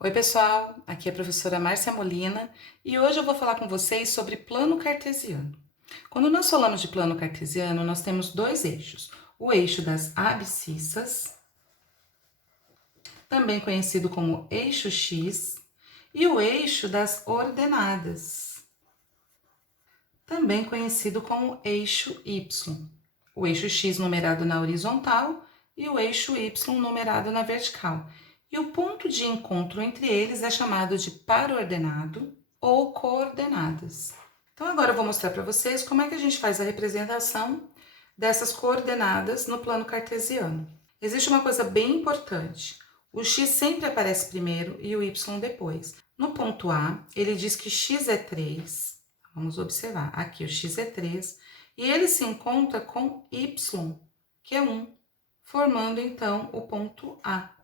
Oi, pessoal, aqui é a professora Márcia Molina e hoje eu vou falar com vocês sobre plano cartesiano. Quando nós falamos de plano cartesiano, nós temos dois eixos: o eixo das abscissas, também conhecido como eixo X, e o eixo das ordenadas, também conhecido como eixo Y. O eixo X numerado na horizontal e o eixo Y numerado na vertical. E o ponto de encontro entre eles é chamado de par-ordenado ou coordenadas. Então, agora eu vou mostrar para vocês como é que a gente faz a representação dessas coordenadas no plano cartesiano. Existe uma coisa bem importante: o x sempre aparece primeiro e o y depois. No ponto A, ele diz que x é 3. Vamos observar, aqui o x é 3 e ele se encontra com y, que é 1, formando então o ponto A.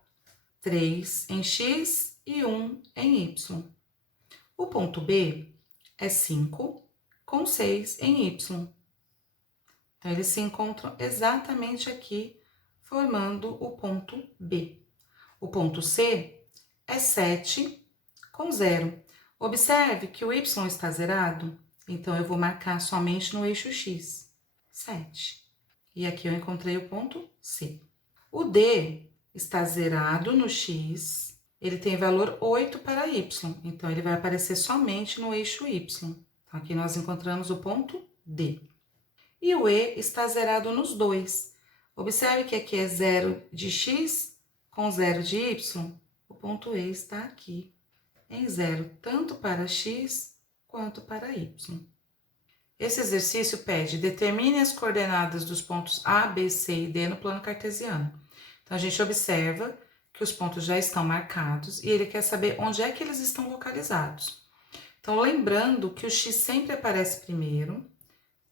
3 em x e 1 em y. O ponto B é 5 com 6 em y. Então, eles se encontram exatamente aqui, formando o ponto B. O ponto C é 7 com 0. Observe que o y está zerado, então eu vou marcar somente no eixo x, 7. E aqui eu encontrei o ponto C. O D está zerado no x, ele tem valor 8 para y, então ele vai aparecer somente no eixo y. Então, aqui nós encontramos o ponto D. E o E está zerado nos dois. Observe que aqui é 0 de x com 0 de y. O ponto E está aqui, em 0, tanto para x quanto para y. Esse exercício pede: determine as coordenadas dos pontos A, B, C e D no plano cartesiano. Então, a gente observa que os pontos já estão marcados e ele quer saber onde é que eles estão localizados. Então, lembrando que o x sempre aparece primeiro.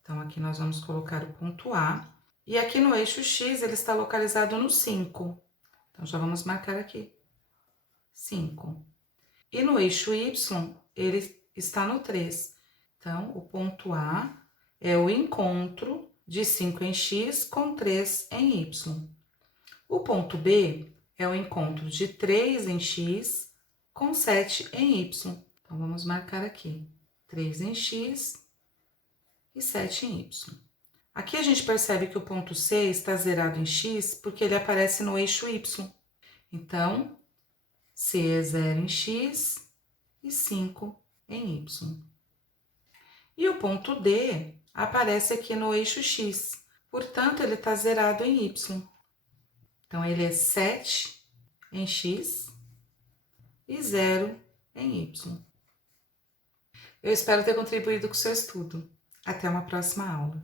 Então, aqui nós vamos colocar o ponto A. E aqui no eixo x, ele está localizado no 5. Então, já vamos marcar aqui, 5. E no eixo y, ele está no 3. Então, o ponto A é o encontro de 5 em x com 3 em y. O ponto B é o encontro de 3 em x com 7 em y. Então, vamos marcar aqui, 3 em x e 7 em y. Aqui a gente percebe que o ponto C está zerado em x porque ele aparece no eixo y. Então, C é 0 em x e 5 em y. E o ponto D aparece aqui no eixo x, portanto, ele está zerado em y. Então, ele é 7 em x e 0 em y. Eu espero ter contribuído com o seu estudo. Até uma próxima aula.